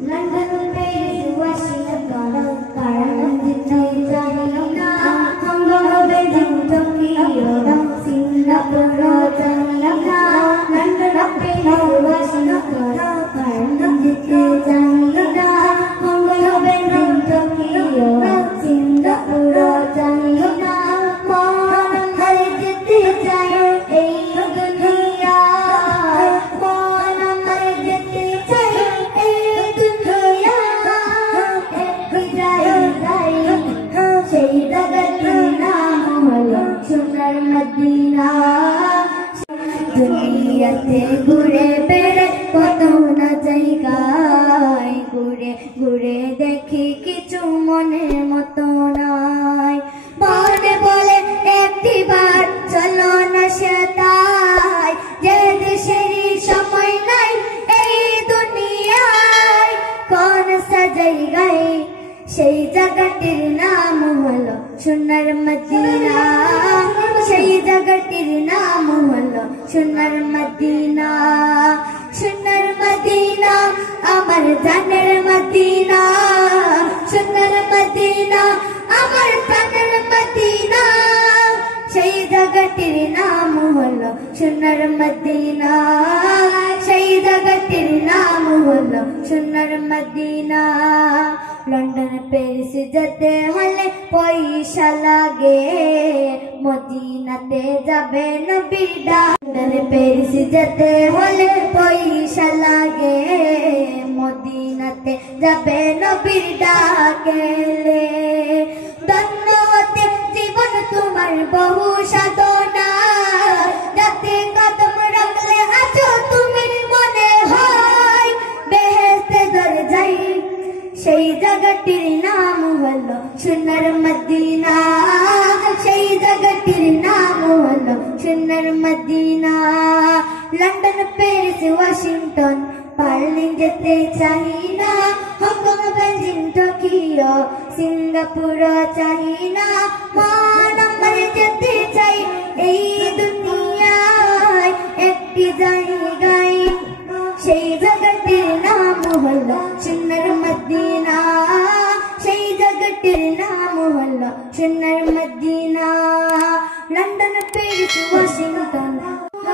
London, Paris, Washington, Paris, China, Hong Kong, Beijing, Tokyo, Singapore, China, London, Paris, Washington, Paris, China, Hong Kong, Beijing, Tokyo, Singapore, China, Mon har jete jaye ei duniya, Mon har jete jaye ei duniya, ek jaye jaye sei jagatir naam holo sonar Madina. দুনিয়াতে ঘুরে বেড়ে কত না জায়গায় ঘুরে ঘুরে দেখি কিছু মনের মতো নাই, মনে বলে একটিবার চলো না সেটাই, যে দেশেরই সময় নাই এই দুনিয়ায়, কোন সা জায়গায় সেই জায়গাটির নাম হলো সোনার মদিনা, সেই জায়গাটির নাম হলো সোনার মদিনা। সোনার মদিনা আমার জানের মদিনা, সোনার মদিনা আমার প্রাণের মদিনা, সেই জায়গাটির নাম হলো সোনার মদিনা, সেই জায়গাটির নাম হলো সোনার মদিনা। লন্ডন প্যারিস যেতে হলে পয়সা লাগে, মদিনাতে যাবে নবীর ডাক। লন্ডন প্যারিস যেতে হলে পয়সা লাগে, মদিনাতে যাবে নবীর ডাকেলে। ধন্য হতে জীবন তোমার বহু সাধনা, যাতে কদম রাখলে আছো তুমি মনে হয় বেহেশতে দরজায়, সেই জায়গাটির নাম হলো সোনার মদিনা, সেই জায়গাটির নাম হলো সোনার মদিনা। লন্ডন প্যারিস ওয়াশিংটন পার্লিং যেতে চাই না, হংকং বেজিং টোকিও সিঙ্গাপুর চাই না, মন আমার যেতে চাই এই দুনিয়ায় একটি জায়গায়, সেই জায়গাটির নাম হলো সোনার মদিনা, সেই জায়গাটির নাম হলো সোনার Madina. London Paris Washington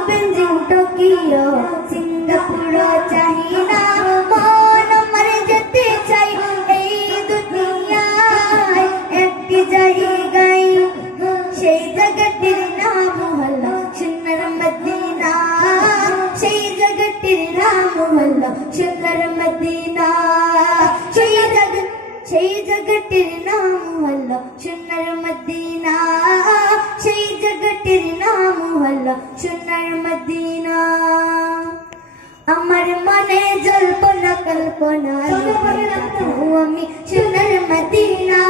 Beijing Tokyo Singapore চাই না, মন আমার যেতে চাই এই দুনিয়ায় একটি জায়গায়, সেই জায়গাটির নাম হলো সোনার মদিনা, সেই জায়গাটির নাম হলো সোনার মদিনা, সেই জায়গাটির নাম হলো সোনার মদিনা, সেই জায়গাটির নাম হলো সোনার মদিনা। আমার মনে জল্পনা কল্পনা আমি সোনার মদিনা,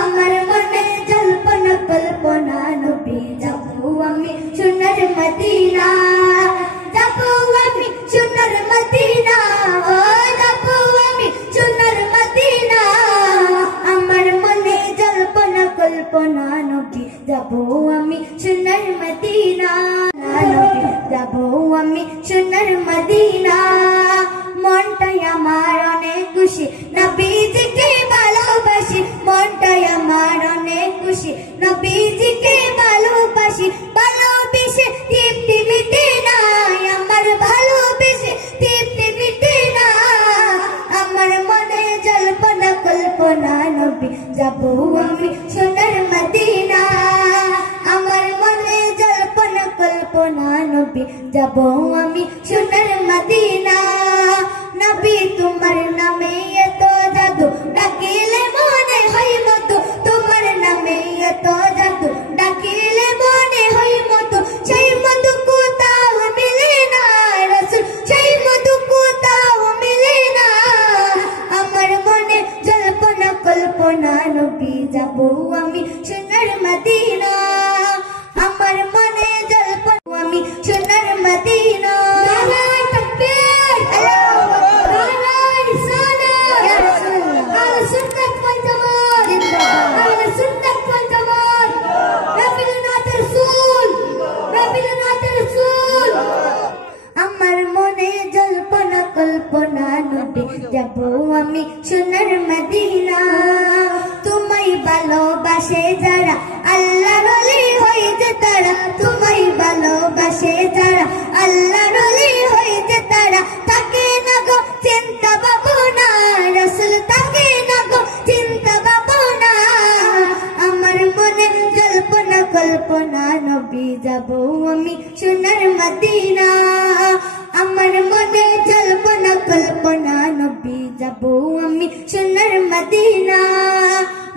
আমার মনে জল্পনা কল্পনা নবী যাবো আমি সোনার মদিনা, যাবো আমি সোনার মদিনা, ও যাবো আমি সোনার মদিনা। আমার মনে জল্পনা কল্পনা নবী যাবো আমি সোনার মদিনা, যাবো আমি সোনার মদিনা। মনটাই আমার অনেক খুশি নবীজিকে ভালোবাসি, মনটাই আমার অনেক খুশি নবীজিকে ভালোবাসি, ভালোবেসে তৃপ্তি মিটে না, আমার ভালোবেসে তৃপ্তি মিটে না। আমার মনে জল্পনা কল্পনা নবী যাবো আমি সোনার মদিনা, আমার মনে জল্পনা কল্পনা নবী যাবো আমি সোনার মদিনা। নবী তোমার নামে এত জাদু ডাকিলে মনে হয় মতো, তোমার নামে এত জাদু ডাকিলে মনে হয় মতো, সেই মধু কোথাও মিলে না রাসূল, সেই মধু কোথাও মিলে না। আমার মনে জল্পনা কল্পনা নবী যাবো আমি সোনার মদিনা, আমার মনে জল্পনা আমি সোনার মদিনা। নবী যাব আমি সোনার মদিনা তোমায় ভালোবাসে যারা আল্লাহর ওলি হইতে তারা তোমায় ভালোবাসে যারা আল্লাহর ওলি হইতে তারা তাকে না গো চিন্তা ভাবনা রাসূল তাকে না গো চিন্তা ভাবনা আমার মনে জল্পনা কল্পনা নবী যাব আমি সোনার মদিনা আমার মনে জল্পনা কল্পনা নবী যাব আমি সোনার মদিনা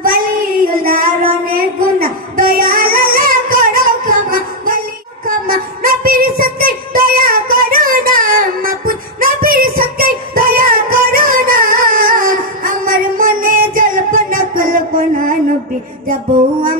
ওয়ালিউল্লাহর অনেক গুনাহ দয়াল আল্লাহ করো ক্ষমা ওয়ালি ক্ষমা নবীর সাথে দয়া করো না মাপুত নবীর সাথে দয়া করো না আমার মনে জল্পনা কল্পনা নবী যাব আমি